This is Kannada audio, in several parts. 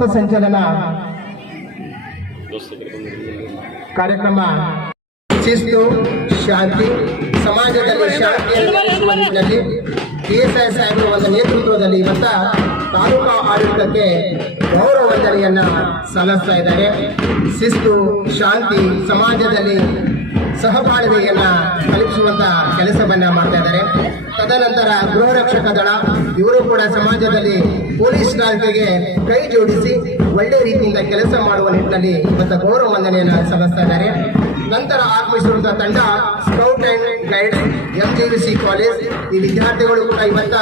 ಪಥಸಂಚಲನ ಕಾರ್ಯಕ್ರಮ. ಶಿಸ್ತು, ಶಾಂತಿ, ಸಮಾಜದಲ್ಲಿ ಶಾಂತಿಯಲ್ಲಿ ನೆಲೆಸುವ ಎಸ್ ಐ ಸಾಹೇಬರ ಒಂದು ನೇತೃತ್ವದಲ್ಲಿ ಇವತ್ತ ತಾಲೂಕು ಆಡಳಿತಕ್ಕೆ ಗೌರವ ವಂದನೆಯನ್ನ ಸಲ್ಲಿಸ್ತಾ ಇದ್ದಾರೆ. ಶಿಸ್ತು, ಶಾಂತಿ, ಸಮಾಜದಲ್ಲಿ ಸಹಬಾಳ್ವೆಯನ್ನ ಕಲಿಸುವಂತ ಕೆಲಸವನ್ನ ಮಾಡ್ತಾ ಇದ್ದಾರೆ. ತದನಂತರ ಗೃಹ ರಕ್ಷಕ ದಳ, ಇವರು ಕೂಡ ಸಮಾಜದಲ್ಲಿ ಪೊಲೀಸ್ ಇಲಾಖೆಗೆ ಕೈ ಜೋಡಿಸಿ ಒಳ್ಳೆ ರೀತಿಯಿಂದ ಕೆಲಸ ಮಾಡುವ ನಿಟ್ಟಿನಲ್ಲಿ ಇವತ್ತು ಗೌರವ ವಂದನೆಯನ್ನ ಸಲ್ಲಿಸ್ತಾ ಇದ್ದಾರೆ. ನಂತರ ಆಗಮಿಸಿರುವಂತಹ ತಂಡ scout and guide M G C college. ಈ ವಿದ್ಯಾರ್ಥಿಗಳು ಕೂಡ ಇವತ್ತ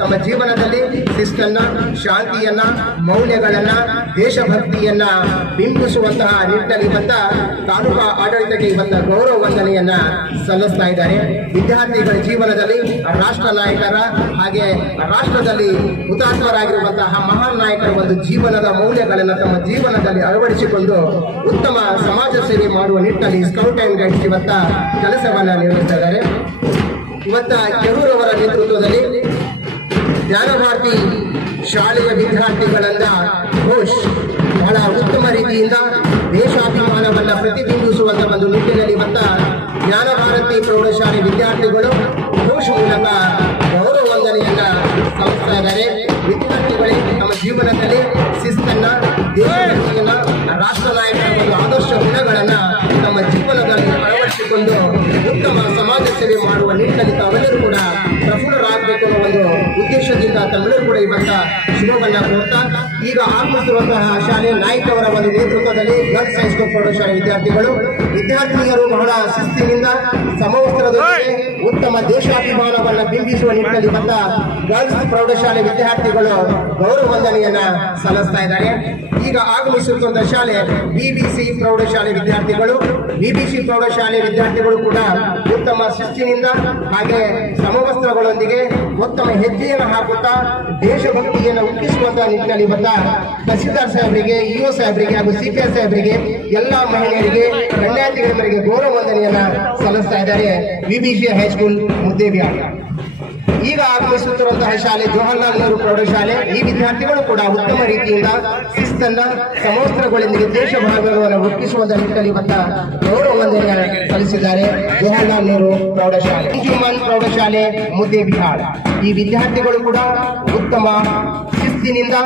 ತಮ್ಮ ಜೀವನದಲ್ಲಿ ಶಿಸ್ತನ್ನ, ಶಾಂತಿಯನ್ನ, ಮೌಲ್ಯಗಳನ್ನ, ದೇಶಭಕ್ತಿಯನ್ನ ಬಿಂಬಿಸುವಂತಹ ನಿಟ್ಟಿನಲ್ಲಿ ಬಂದ ತಾಲೂಕಾ ಆಡಳಿತಕ್ಕೆ ಬಂದ ಗೌರವ ವಂದನೆಯನ್ನ ಸಲ್ಲಿಸ್ತಾ ಇದ್ದಾರೆ. ವಿದ್ಯಾರ್ಥಿಗಳ ಜೀವನದಲ್ಲಿ ರಾಷ್ಟ್ರ ನಾಯಕರ ಹಾಗೆ ರಾಷ್ಟ್ರದಲ್ಲಿ ಹುತಾತ್ಮರಾಗಿರುವಂತಹ ಮಹಾನ್ ನಾಯಕರ ಒಂದು ಜೀವನದ ಮೌಲ್ಯಗಳನ್ನು ತಮ್ಮ ಜೀವನದಲ್ಲಿ ಅಳವಡಿಸಿಕೊಂಡು ಉತ್ತಮ ಸಮಾಜ ಸೇವೆ ಮಾಡುವ ನಿಟ್ಟಿನಲ್ಲಿ ಸ್ಕೌಟ್ ಅಂಡ್ ಗೈಡ್ಸ್ ಇವತ್ತ ಕೆಲಸವನ್ನ ನಿರ್ವಹಿಸ್ತಾ ಇದ್ದಾರೆ ಇವತ್ತ ಅವರ ನೇತೃತ್ವದಲ್ಲಿ ಜ್ಞಾನಭಾರತಿ ಶಾಲೆಯ ವಿದ್ಯಾರ್ಥಿಗಳನ್ನ ಘೋಷ್ ಬಹಳ ಉತ್ತಮ ರೀತಿಯಿಂದ ದೇಶಾಭಿಮಾನವನ್ನ ಪ್ರತಿಬಿಂಬಿಸುವಂತ ಒಂದು ನಿಟ್ಟಿನಲ್ಲಿ ಇವತ್ತ ಜ್ಞಾನಭಾರತಿ ಪ್ರೌಢಶಾಲೆ ವಿದ್ಯಾರ್ಥಿಗಳು ಘೋಷ್ ಮೂಲಕ ಗೌರವ ವಂದನೆಯನ್ನ ಸಲ್ಲಿಸ್ತಾ ಇದ್ದಾರೆ. ಶುಭವನ್ನ ಕೊಡ್ತಾ, ಈಗ ಆಗಮಿಸಿರುವಂತಹ ಶಾಲೆ ನಾಯ್ಕ ಅವರ ಒಂದು ನೇತೃತ್ವದಲ್ಲಿ ಗರ್ಲ್ಸ್ ಹೈಸ್ಕೂಲ್ ಪ್ರೌಢಶಾಲೆ ವಿದ್ಯಾರ್ಥಿಗಳು, ವಿದ್ಯಾರ್ಥಿನಿಯರು ಬಹಳ ಶಿಸ್ತಿನಿಂದ ಸಮವಸ್ತ್ರದೊಂದಿಗೆ ಉತ್ತಮ ದೇಶಾಭಿಮಾನವನ್ನ ಬಿಂಬಿಸುವ ನಿಟ್ಟಿನಲ್ಲಿ ಬಂದ ಗರ್ಲ್ಸ್ ಪ್ರೌಢಶಾಲೆ ವಿದ್ಯಾರ್ಥಿಗಳು ಗೌರವ ವಂದನೆಯನ್ನ ಸಲ್ಲಿಸ್ತಾ ಇದ್ದಾರೆ. ಈಗ ಆಗಮಿಸಿರುವಂತಹ ಶಾಲೆ ಬಿಬಿಸಿ ಪ್ರೌಢಶಾಲೆ ವಿದ್ಯಾರ್ಥಿಗಳು. ಬಿಬಿಸಿ ಪ್ರೌಢಶಾಲೆ ವಿದ್ಯಾರ್ಥಿಗಳು ಕೂಡ ಉತ್ತಮ ಶಿಸ್ತಿನಿಂದ ಹಾಗೆ ಸಮವಸ್ತ್ರಗಳೊಂದಿಗೆ ಉತ್ತಮ ಹೆಜ್ಜೆಯನ್ನು ಹಾಕುತ್ತಾ ದೇಶಭಕ್ತಿಯನ್ನು ಹುಟ್ಟಿಸುವಂತಹ ನಿಟ್ಟಿನಲ್ಲಿ ಬಂದ ತಹಸೀಲ್ದಾರ್ ಸಾಹೇಬರಿಗೆ ಇಒ ಸಾಹೇಬರಿಗೆ ಹಾಗೂ ಸಿಪಿಎಸ್ ಸಾಹೇಬರಿಗೆ, ಎಲ್ಲಾ ಮಹಿಳೆಯರಿಗೆ ಗಣ್ಯಾತಿಗರಿಗೆ ಗೌರವ ವಂದನೆಯನ್ನ ಸಲ್ಲಿಸ್ತಾ ಇದ್ದಾರೆ. BBC high school Muddebihal. ಈಗ ಆಗಮಿಸುತ್ತಿರುವಂತಹ ಶಾಲೆ ಜವಾಹರ್ಲಾಲ್ ನೆಹರು ಪ್ರೌಢಶಾಲೆ, ಈ ವಿದ್ಯಾರ್ಥಿಗಳು ಕೂಡ ಉತ್ತಮ ರೀತಿಯಿಂದ ಶಿಸ್ತನ್ನ ಸಮವಸ್ತ್ರಗಳೊಂದಿಗೆ ದೇಶ ಭಾಗವನ್ನು ರೂಪಿಸುವಂತ ನಿಟ್ಟಿನಲ್ಲಿ ಬಂದ ಗೌರವ ವಂದನೆ ಸಲ್ಲಿಸಿದ್ದಾರೆ ಜವಾಹರ್ಲಾಲ್ ನೆಹರು ಪ್ರೌಢಶಾಲೆ, ಅಂಜುಮನ್ ಪ್ರೌಢಶಾಲೆ, ಮುದ್ದೆ ಬಿಹಾಳ. ಈ ವಿದ್ಯಾರ್ಥಿಗಳು ಕೂಡ ಉತ್ತಮ ಶಿಸ್ತಿನಿಂದ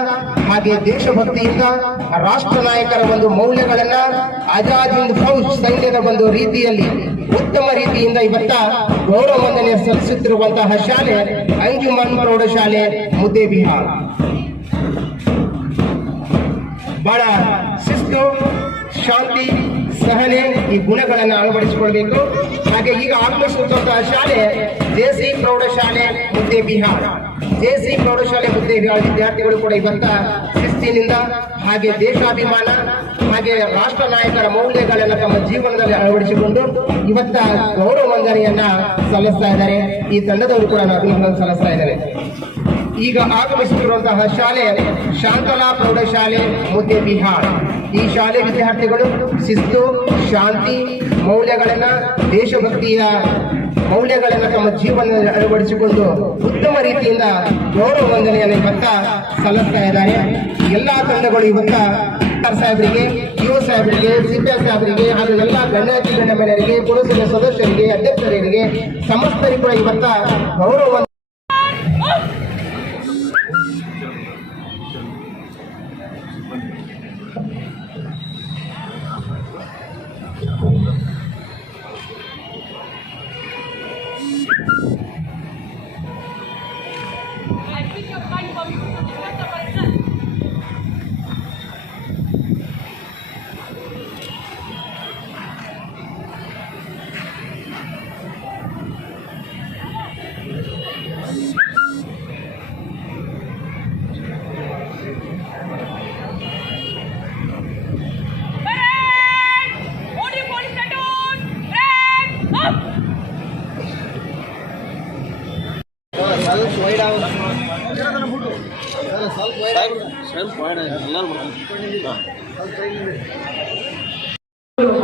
ಹಾಗೆ ದೇಶಭಕ್ತಿಯಿಂದ ರಾಷ್ಟ್ರ ನಾಯಕರ ಒಂದು ಮೌಲ್ಯಗಳನ್ನ ಆಜಾದ್ ಫೌಜ್ ಒಂದು ರೀತಿಯಲ್ಲಿ ಉತ್ತಮ ರೀತಿಯಿಂದ ಇವತ್ತ ಗೌರವ ವಂದನೆ ಸಲ್ಲಿಸುತ್ತಿರುವಂತಹ ಶಾಲೆ ಅಂಜುಮನ್ ಪ್ರೌಢಶಾಲೆ ವಿಹಾರ. ಬಹಳ ಶಿಸ್ತು, ಶಾಂತಿ, ಸಹನೆ ಈ ಗುಣಗಳನ್ನು ಅಳವಡಿಸಿಕೊಳ್ಬೇಕು. ಹಾಗೆ ಈಗ ಆಗಮಿಸುವಂತಹ ಶಾಲೆ, ದೇಸಿ ಪ್ರೌಢಶಾಲೆ ಮುದ್ದೆ ಬಿಹಾರ್. ಜೆಸಿ ಪ್ರೌಢಶಾಲೆ ಮುದ್ದೆ ಬಿಹಾರ್ ವಿದ್ಯಾರ್ಥಿಗಳು ಕೂಡ ಇವತ್ತ ಶಿಸ್ತಿನಿಂದ ಹಾಗೆ ದೇಶಾಭಿಮಾನ, ಹಾಗೆ ರಾಷ್ಟ್ರ ನಾಯಕರ ಮೌಲ್ಯಗಳನ್ನು ತಮ್ಮ ಜೀವನದಲ್ಲಿ ಅಳವಡಿಸಿಕೊಂಡು ಇವತ್ತ ಗೌರವ ವಂದನೆಯನ್ನ ಸಲ್ಲಿಸ್ತಾ ಇದ್ದಾರೆ. ಈ ತಂಡದವರು ಕೂಡ ಅಭಿನಂದನೆ ಸಲ್ಲಿಸ್ತಾ ಇದ್ದಾರೆ ಈಗ ಆಗಮಿಸುತ್ತಿರುವಂತಹ ಶಾಲೆ, ಶಾಂತಲಾ ಪ್ರೌಢಶಾಲೆ ಮುದ್ದೆ ಬಿಹಾರ್. ಈ ಶಾಲೆ ವಿದ್ಯಾರ್ಥಿಗಳು ಶಿಸ್ತು, ಶಾಂತಿ, ಮೌಲ್ಯಗಳನ್ನ ದೇಶಭಕ್ತಿಯ ಮೌಲ್ಯಗಳನ್ನ ತಮ್ಮ ಜೀವನದಲ್ಲಿ ಅಳವಡಿಸಿಕೊಂಡು ಉತ್ತಮ ರೀತಿಯಿಂದ ಗೌರವ ವಂದನೆಯನ್ನು ಇವತ್ತ ಸಲ್ಲಿಸ್ತಾ ಇದ್ದಾರೆ. ಎಲ್ಲ ತಂಡಗಳು ಇವತ್ತ ಸಾಹೇಬರಿಗೆ ಯುವ ಸಾಹೇಬರಿಗೆ ಸಿಪಿಎಸ್ ಸಾಹೇಬರಿಗೆ ಹಾಗೂ ಎಲ್ಲ ಗಣ್ಯಾತಿ ಗಣ್ಯಮನೆಯರಿಗೆ ಪುರಸಭೆ ಸದಸ್ಯರಿಗೆ, ಅಧ್ಯಕ್ಷರಿಗೆ, ಸಮಸ್ತರಿಗೂ ಇವತ್ತ ಗೌರವ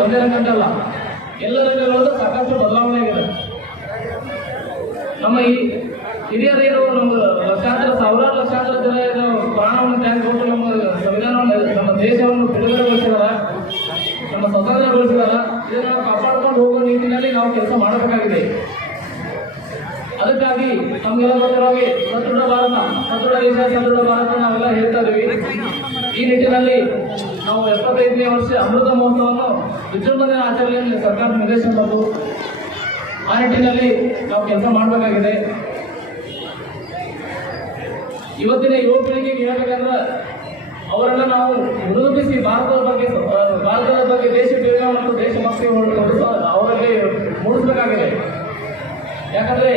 ಒಂದೇ ರಂಗಕ್ಕಲ್ಲ ಎಲ್ಲ ರಂಗಗಳಲ್ಲೂ ಸಾಕಷ್ಟು ಬದಲಾವಣೆ ನಮ್ಮ ಈ ಹಿರಿಯರೇನು ನಮ್ಮ ಲಕ್ಷಾಂತರ, ಸಾವಿರಾರು ಲಕ್ಷಾಂತರ ಜನ ಪ್ರಾಣವನ್ನು ತ್ಯಾಗ ಕೊಟ್ಟು ನಮ್ಮ ಸಂವಿಧಾನವನ್ನು, ನಮ್ಮ ದೇಶವನ್ನು ಬಿಡುಗಡೆಗೊಳಿಸಿದಾರ, ನಮ್ಮ ಸ್ವತಂತ್ರಗೊಳಿಸಿದಾರ. ಇದನ್ನು ಕಾಪಾಡ್ಕೊಂಡು ಹೋಗೋ ನಿಟ್ಟಿನಲ್ಲಿ ನಾವು ಕೆಲಸ ಮಾಡಬೇಕಾಗಿದೆ. ಅದಕ್ಕಾಗಿ ನಮಗೆಲ್ಲ ಗೊತ್ತಿರೋಗಿ ಸದೃಢ ಭಾರತ, ಸದೃಢ ದೇಶ, ಸದೃಢ ಭಾರತ ನಾವೆಲ್ಲ ಹೇಳ್ತಾ ಇದೀವಿ ಈ ನಿಟ್ಟಿನಲ್ಲಿ ನಾವು ಎಪ್ಪತ್ತೈದನೇ ವರ್ಷ ಅಮೃತ ಮಹೋತ್ಸವವನ್ನು ವಿಜೃಂಭಣೆ ಆಚರಣೆಯಲ್ಲಿ ಸರ್ಕಾರ ನಿರ್ದೇಶಿಸಬೇಕು ಆ ನಿಟ್ಟಿನಲ್ಲಿ ನಾವು ಕೆಲಸ ಮಾಡಬೇಕಾಗಿದೆ. ಇವತ್ತಿನ ಯುವ ಪೀಳಿಗೆಗೆ ಹೇಳ್ಬೇಕಂದ್ರೆ ಅವರನ್ನ ನಾವು ಹುಡುಗಿಸಿ ಭಾರತದ ಬಗ್ಗೆ ಭಾರತದ ಬಗ್ಗೆ ದೇಶ ಪ್ರೇಮ ಮತ್ತು ದೇಶಭಕ್ತಿ ಮಕ್ಕಳಿಗೆ ಅವರಲ್ಲಿ ಮೂಡಿಸಬೇಕಾಗಿದೆ. ಯಾಕಂದ್ರೆ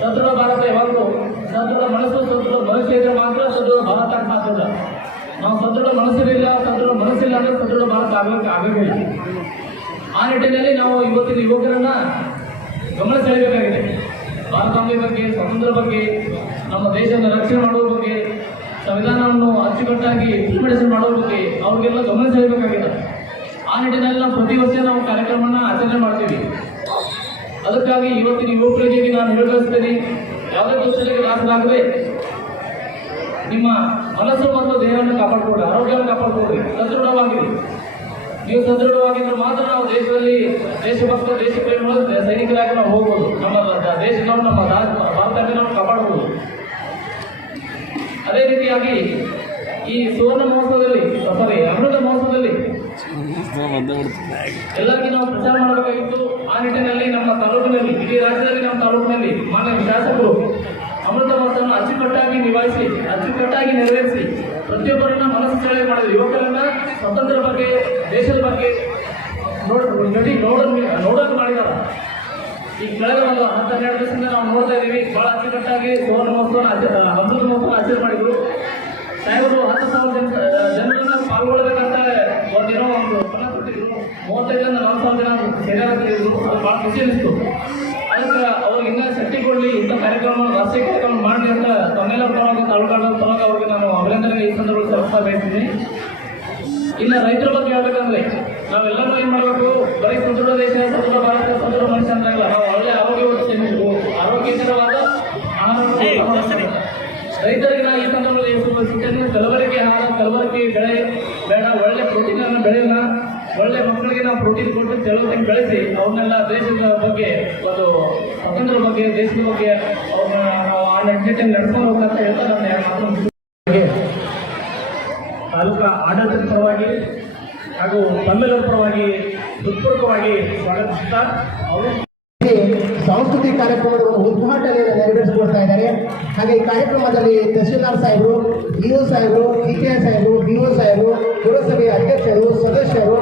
ಸದೃಢ ಭಾರತ ಯಾವಾಗಲೂ ಸದೃಢ ಮನಸ್ಸು ಸದೃಢ ಮನಸ್ಸು ಇದ್ರೆ ಮಾತ್ರ ಸದೃಢ ಭಾರತ ಅಂತ ನಾವು ಸದೃಢ ಮನಸ್ಸಿರಲಿಲ್ಲ ಸದೃಢ ಮನಸ್ಸಿಲ್ಲ ಅಂದ್ರೆ ಸದೃಢ ಭಾರತ ಆಗಕ್ಕೆ ಆಗೋದಿಲ್ಲ. ಆ ನಿಟ್ಟಿನಲ್ಲಿ ನಾವು ಇವತ್ತಿನ ಯುವಕರನ್ನ ಗಮನ ಸೆಳೆಯಬೇಕಾಗಿದೆ. ಭಾರತಾಂಬೆ ಬಗ್ಗೆ, ಸ್ವಾತಂತ್ರ್ಯ ಬಗ್ಗೆ, ನಮ್ಮ ದೇಶದ ರಕ್ಷಣೆ ಮಾಡುವ ಬಗ್ಗೆ, ಸಂವಿಧಾನವನ್ನು ಅಚ್ಚುಕಟ್ಟಾಗಿ ಇಂಪ್ಲಿಮೆಂಟೇಷನ್ ಮಾಡುವ ಬಗ್ಗೆ ಅವ್ರಿಗೆಲ್ಲ ಗಮನ ಸೆಳೆಯಬೇಕಾಗಿದೆ. ಆ ನಿಟ್ಟಿನಲ್ಲಿ ನಾವು ಪ್ರತಿ ವರ್ಷ ನಾವು ಕಾರ್ಯಕ್ರಮವನ್ನು ಆಚರಣೆ ಮಾಡ್ತೀವಿ. ಅದಕ್ಕಾಗಿ ಇವತ್ತಿನ ಯುವಕರಿಗೆ ನಾನು ಹೇಳಬಯಸ್ತೇನೆ ಯಾವುದೇ ದೋಷಗಳಿಗೆ ದಾಸರಾಗದೆ ನಿಮ್ಮ ಮನಸ್ಸು ಮತ್ತು ದೇಹವನ್ನು ಕಾಪಾಡ್ಕೊಳ್ಳಿ, ಆರೋಗ್ಯವನ್ನು ಕಾಪಾಡಿಕೊಳ್ಳಿ, ಸದೃಢವಾಗಿರಿ. ನೀವು ಸದೃಢವಾಗಿದ್ರೆ ಮಾತ್ರ ನಾವು ದೇಶದಲ್ಲಿ ದೇಶಭಕ್ತ ದೇಶ ಪ್ರೇಮಿಗಳು ಸೈನಿಕರಾಗಿ ನಾವು ಹೋಗ್ಬೋದು. ನಮ್ಮ ದೇಶದವರು ನಮ್ಮ ಭಾರತಕ್ಕೆ ನಾವು ಕಾಪಾಡ್ಬೋದು. ಅದೇ ರೀತಿಯಾಗಿ ಈ ಸುವರ್ಣ ಮಹೋತ್ಸವದಲ್ಲಿ ಸಾರಿ ಅಮೃತ ಮಹೋತ್ಸವದಲ್ಲಿ ಎಲ್ಲರಿಗೂ ನಾವು ಪ್ರಚಾರ ಮಾಡಬೇಕಾಗಿತ್ತು. ಆ ನಿಟ್ಟಿನಲ್ಲಿ ನಮ್ಮ ತಾಲೂಕಿನಲ್ಲಿ, ಇಡೀ ರಾಜ್ಯದಲ್ಲಿ ನಮ್ಮ ತಾಲೂಕಿನಲ್ಲಿ ಮಾನ್ಯ ಶಾಸಕರು ಅಮೃತ ಮಹೋತ್ಸವವನ್ನು ಅಚ್ಚುಕಟ್ಟಾಗಿ ನಿಭಾಯಿಸಿ, ಅಚ್ಚುಕಟ್ಟಾಗಿ ನೆರವೇರಿಸಿ, ಪ್ರತಿಯೊಬ್ಬರನ್ನ ಮನಸ್ಸು ಸೆಳೆಯ ಮಾಡಿದ್ರು. ಯುವಕರನ್ನ ಸ್ವತಂತ್ರ ಬಗ್ಗೆ, ದೇಶದ ಬಗ್ಗೆ ನೋಡಿ ನಟಿ ನೋಡೋದು ನೋಡೋದು ಮಾಡಿದಾರ. ಈ ಕಳೆದ ಒಂದು ಹನ್ನೆರಡು ದಿವಸದಿಂದ ನಾವು ನೋಡ್ತಾ ಇದ್ದೀವಿ. ಬಹಳ ಅಚ್ಚುಕಟ್ಟಾಗಿ ಸುವರ್ಣ ಮಹೋತ್ಸವ ಅಮೃತ ಮಹೋತ್ಸವ ಆಚರಣೆ ಮಾಡಿದ್ರು. ಸಾಹೇಬರು, ಹತ್ತು ಸಾವಿರ ಜನ ಜನರನ್ನ ಪಾಲ್ಗೊಳ್ಬೇಕಂತ ಒಂದಿನ ಒಂದು ಫಲ ಕೊಟ್ಟಿದ್ರು ಮೂವತ್ತೈದರಿಂದ ನಾಲ್ಕು ಸಾವಿರ ಜನ ಸೇರಿದ್ರು ಅದು ಭಾಳ ಖುಷಿ ಅನಿಸ್ತು ಅದಕ್ಕೆ ಅವ್ರಿಗೆ ಇನ್ನೂ ಶಕ್ತಿ ಕೊಡಲಿ ಇಂಥ ಕಾರ್ಯಕ್ರಮ ರಾಷ್ಟ್ರೀಯ ಕಾರ್ಯಕ್ರಮ ಮಾಡಲಿ ಅಂತ ತಮ್ಮೆಲ್ಲ ಪರವಾಗಿ ತಾಲೂಕಾಡ ಪರವಾಗಿ ಅವ್ರಿಗೆ ನಾನು ಅಭಿನಂದನೆ ಈ ಸಂದರ್ಭದಲ್ಲಿ ಸಲ್ಲಿಸ್ತಾ ಬಯಸ್ತೀನಿ ಇನ್ನು ರೈತರ ಬಗ್ಗೆ ಹೇಳ್ಬೇಕಂದ್ರೆ ನಾವೆಲ್ಲರೂ ಏನ್ ಮಾಡಬೇಕು ಬರೀ ಸದೃಢ ದೇಶ ಸದೃಢ ಭಾರತ ಸದೃಢ ಮನುಷ್ಯ ಅಂತ ಇಲ್ಲ ನಾವು ಒಳ್ಳೆ ಆರೋಗ್ಯವನ್ನು ತಿನ್ನಬೇಕು ಆರೋಗ್ಯಕರವಾದ ಆಹಾರವನ್ನು ಊಟ ಮಾಡ್ಬೇಕು. ರೈತರಿಗೆ ನಾವು ಈ ಸಂದರ್ಭದಲ್ಲಿ ಸೂಚನೆ ಆಹಾರ ಕಲಬೆರಕೆ ಬೆಳೆ ಬೇಡ, ಒಳ್ಳೆ ಪ್ರೋಟೀನ್ ಅನ್ನು ಬೆಳೆಯೋಣ. ಒಳ್ಳೆ ಮಕ್ಕಳಿಗೆ ನಾವು ಪ್ರೋಟೀನ್ ಕೊಟ್ಟು ತಿಳುವಳಿಕೆ ಬೆಳೆಸಿ, ಅವನ್ನೆಲ್ಲ ದೇಶದ ಬಗ್ಗೆ ಒಂದು ಸ್ವತಂತ್ರ ಬಗ್ಗೆ, ದೇಶದ ಬಗ್ಗೆ ಅವ್ರನ್ನ ನಾವು ಆ ನಿಟ್ಟಿನಲ್ಲಿ ಹೋಗ್ತಾ ಹೇಳ್ತಾ ನಾನು ತಾಲೂಕಾ ಆಡಳಿತದ ಪರವಾಗಿ ಹಾಗೂ ತಮ್ಮೆಲ್ಲರ ಪರವಾಗಿ ಹೃತ್ಪೂರ್ವಕವಾಗಿ ಸ್ವಾಗತಿಸುತ್ತಾ ಅವರು ಸಾಂಸ್ಕೃತಿಕ ಕಾರ್ಯಕ್ರಮದ ಉದ್ಘಾಟನೆ ಉದ್ಘಾಟನೆಯನ್ನು ನೆರವೇರಿಸಿಕೊಡ್ತಾ ಇದ್ದಾರೆ. ಹಾಗೆ ಈ ಕಾರ್ಯಕ್ರಮದಲ್ಲಿ ತಹಶೀಲ್ದಾರ್ ಸಾಹೇಬರು ಇಒ ಸಾಹೇಬರು ಟಿಕೆ ಸಾಹೇಬರು ಬಿಒ ಸಾಹೇಬರು ಪುರಸಭೆಯ ಅಧ್ಯಕ್ಷರು, ಸದಸ್ಯರು,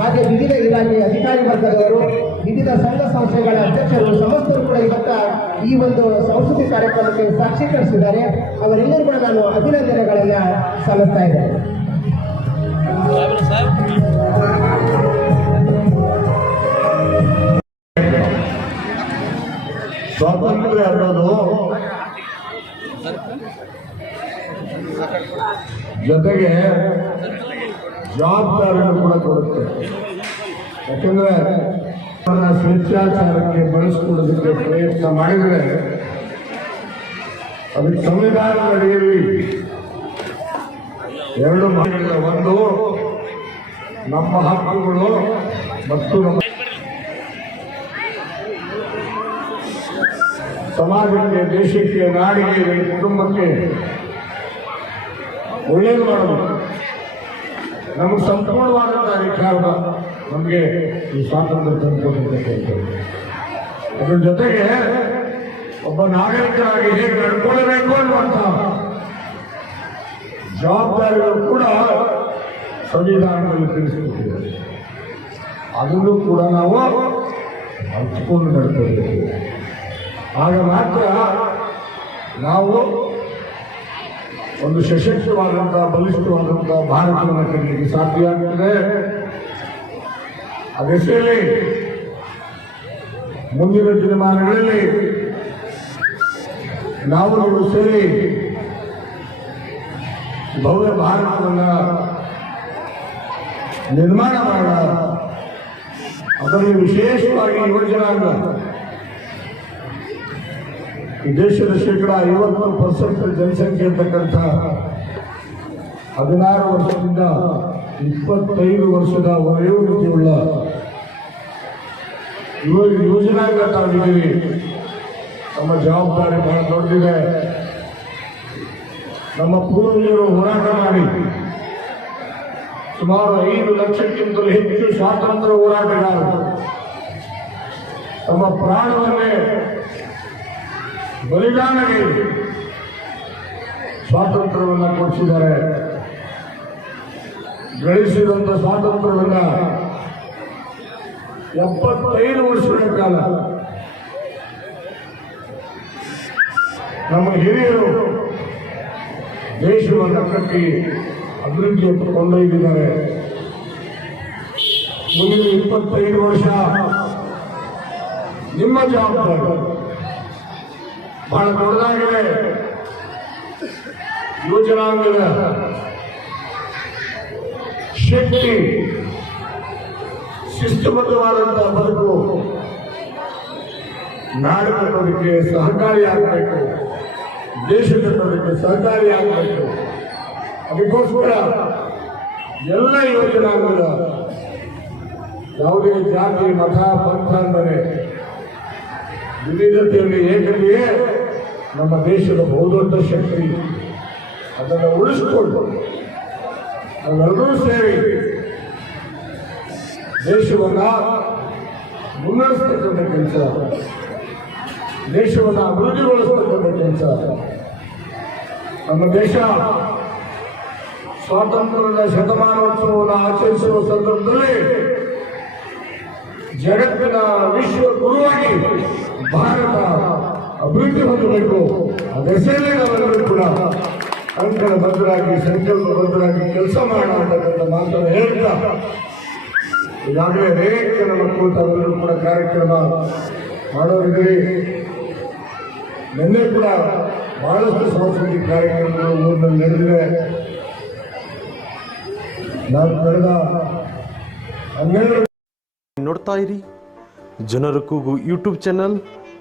ಹಾಗೆ ವಿವಿಧ ಇಲಾಖೆಯ ಅಧಿಕಾರಿ ವರ್ಗದವರು, ವಿವಿಧ ಸಂಘ ಸಂಸ್ಥೆಗಳ ಅಧ್ಯಕ್ಷರು ಸಮಸ್ತರು ಕೂಡ ಇವತ್ತ ಈ ಒಂದು ಸಾಂಸ್ಕೃತಿಕ ಕಾರ್ಯಕ್ರಮಕ್ಕೆ ಸಾಕ್ಷೀಕರಿಸಿದ್ದಾರೆ. ಅವರೆಲ್ಲರೂ ಕೂಡ ನಾನು ಅಭಿನಂದನೆಗಳನ್ನ ಸಲ್ಲಿಸ್ತಾ ಇದ್ದೇನೆ. ಜೊತೆಗೆ ಜವಾಬ್ದಾರಿಯನ್ನು ಕೂಡ ಕೊಡುತ್ತೆ ಯಾಕಂದ್ರೆ ಸ್ವೇಚ್ಛಾಚಾರಕ್ಕೆ ಬಳಸ್ಕೊಳ್ಳೋದಕ್ಕೆ ಪ್ರಯತ್ನ ಮಾಡಿದರೆ ಅದಕ್ಕೆ ಸಂವಿಧಾನದ ಅಡಿಯಲ್ಲಿ ಎರಡು ಮಾರ್ಗಗಳಿವೆ. ಒಂದು, ನಮ್ಮ ಹಕ್ಕುಗಳು ಮತ್ತು ನಮ್ಮ ಸಮಾಜಕ್ಕೆ, ದೇಶಕ್ಕೆ, ನಾಡಿಗೆ, ಕುಟುಂಬಕ್ಕೆ ಒಳ್ಳೇದು ಮಾಡಬೇಕು ನಮಗೆ ಸಂಪೂರ್ಣವಾದಂಥ ಅಧಿಕಾರ ನಮಗೆ ಈ ಸ್ವಾತಂತ್ರ್ಯ ತಂದುಕೊಟ್ಟಿರ್ತಕ್ಕಂಥದ್ದು ಅದ್ರ ಜೊತೆಗೆ ಒಬ್ಬ ನಾಗರಿಕರಾಗಿ ಹೇಗೆ ನಡ್ಕೊಳ್ಳಬೇಕು ಅನ್ನುವಂಥ ಜವಾಬ್ದಾರಿಗಳು ಕೂಡ ಸಂವಿಧಾನದಲ್ಲಿ ತಿಳಿಸಿಕೊಟ್ಟಿದೆ ಅದನ್ನು ಕೂಡ ನಾವು ಹಂಚಿಕೊಂಡು ನಡ್ಕೋಬೇಕು ಆಗ ಮಾತ್ರ ನಾವು ಒಂದು ಸಶಕ್ತವಾದಂತಹ ಬಲಿಷ್ಠವಾದಂತಹ ಭಾರತವನ್ನು ಕಟ್ಟಲಿಕ್ಕೆ ಸಾಧ್ಯ ಆಗ್ತದೆ. ಆ ದಿಸೆಯಲ್ಲಿ ಮುಂದಿನ ದಿನಮಾನಗಳಲ್ಲಿ ನಾವು ನೀವು ಸೇರಿ ಭವ್ಯ ಭಾರತವನ್ನು ನಿರ್ಮಾಣ ಮಾಡ ಅದರಲ್ಲಿ ವಿಶೇಷವಾಗಿ ಯುವಜನಾಂಗ ಈ ದೇಶದ ಶೇಕಡ ಐವತ್ತು ಪರ್ಸೆಂಟ್ ಜನಸಂಖ್ಯೆ ಇರ್ತಕ್ಕಂಥ ಹದಿನಾರು ವರ್ಷದಿಂದ ಇಪ್ಪತ್ತೈದು ವರ್ಷದ ವಯೋಮಿತಿಯುಳ್ಳ ಯುವ ತಾವಿದ್ದೀರಿ ನಮ್ಮ ಜವಾಬ್ದಾರಿ ಬಹಳ ದೊಡ್ಡದಿದೆ. ನಮ್ಮ ಪೂರ್ವಜರು ಹೋರಾಟ ಮಾಡಿ ಸುಮಾರು ಐದು ಲಕ್ಷಕ್ಕಿಂತಲೂ ಹೆಚ್ಚು ಸ್ವಾತಂತ್ರ್ಯ ಹೋರಾಟಗಾರರು. ತಮ್ಮ ಪ್ರಾಣವನ್ನೇ ಬಲಿದಾನಗೆ ಸ್ವಾತಂತ್ರ್ಯವನ್ನು ಕೊಡಿಸಿದ್ದಾರೆ. ಗಳಿಸಿದಂಥ ಸ್ವಾತಂತ್ರ್ಯವನ್ನ ಎಪ್ಪತ್ತೈದು ವರ್ಷಗಳ ಕಾಲ ನಮ್ಮ ಹಿರಿಯರು ದೇಶವನ್ನು ಕಟ್ಟಿ ಅಭಿವೃದ್ಧಿಯತ್ತ ಕೊಂಡೊಯ್ದಿದ್ದಾರೆ. ಮುಂದಿನ ಇಪ್ಪತ್ತೈದು ವರ್ಷ ನಿಮ್ಮ ಜವಾಬ್ದಾರಿ. ಬಹಳ ದೊಡ್ಡದಾಗಿದೆ. ಯೋಜನಾಂಗದ ಶಕ್ತಿ, ಶಿಸ್ತುಬದ್ಧವಾದಂತಹ ಬದುಕು ನಾಡು ಕಟ್ಟೋದಕ್ಕೆ ಸಹಕಾರಿಯಾಗಬೇಕು ದೇಶ ಕಟ್ಟೋದಕ್ಕೆ ಸಹಕಾರಿಯಾಗಬೇಕು ಅದಕ್ಕೋಸ್ಕರ ಎಲ್ಲ ಯೋಜನಾಂಗದ ಯಾವುದೇ ಜಾತಿ, ಮತ, ಪಂಥ ಅಂದರೆ ವಿವಿಧತೆಯಲ್ಲಿ ಏಕತೆಯೇ ನಮ್ಮ ದೇಶದ ಬಹುದೊಡ್ಡ ಶಕ್ತಿ. ಅದನ್ನು ಉಳಿಸಿಕೊಂಡು ನಾವೆಲ್ಲರೂ ಸೇರಿ ದೇಶವನ್ನ ಮುನ್ನಡೆಸ್ತಕ್ಕಂಥ ಕೆಲಸ. ದೇಶವನ್ನು ಅಭಿವೃದ್ಧಿಗೊಳಿಸ್ತಕ್ಕಂಥ ಕೆಲಸ. ನಮ್ಮ ದೇಶ ಸ್ವಾತಂತ್ರ್ಯದ ಶತಮಾನೋತ್ಸವವನ್ನು ಆಚರಿಸುವ ಸಂದರ್ಭದಲ್ಲಿ ಜಗತ್ತಿನ ವಿಶ್ವ ಗುರುವಾಗಿ ಭಾರತ ಅಭಿವೃದ್ಧಿ ಹೊಂದಬೇಕು. ಆ ದೆಸೆಯಲ್ಲಿ ನಾವೆಲ್ಲರೂ ಕೂಡ ಅಂಕಣ ಬದ್ಧರಾಗಿ ಸಂಕಲ್ಪ ಬದ್ಧರಾಗಿ ಕೆಲಸ ಮಾಡತಕ್ಕಂಥ ಮಾತನ್ನು ಹೇಳ್ತಾ, ಈಗಾಗಲೇ ಅನೇಕ ಕೂತ ತಾವೆಲ್ಲರೂ ಕೂಡ ಕಾರ್ಯಕ್ರಮ ಮಾಡೋರಿದ್ರಿ ನಿನ್ನೆ ಕೂಡ ಬಹಳಷ್ಟು ಸಾಂಸ್ಕೃತಿಕ ಕಾರ್ಯಕ್ರಮಗಳು ಊರಿನಲ್ಲಿ ನಡೆದಿವೆ. ನಾನು ಕಳೆದ ಹನ್ನೆರಡು ನೋಡ್ತಾ ಇರಿ, ಜನರ ಕೂಗು ಯೂಟ್ಯೂಬ್ ಚಾನಲ್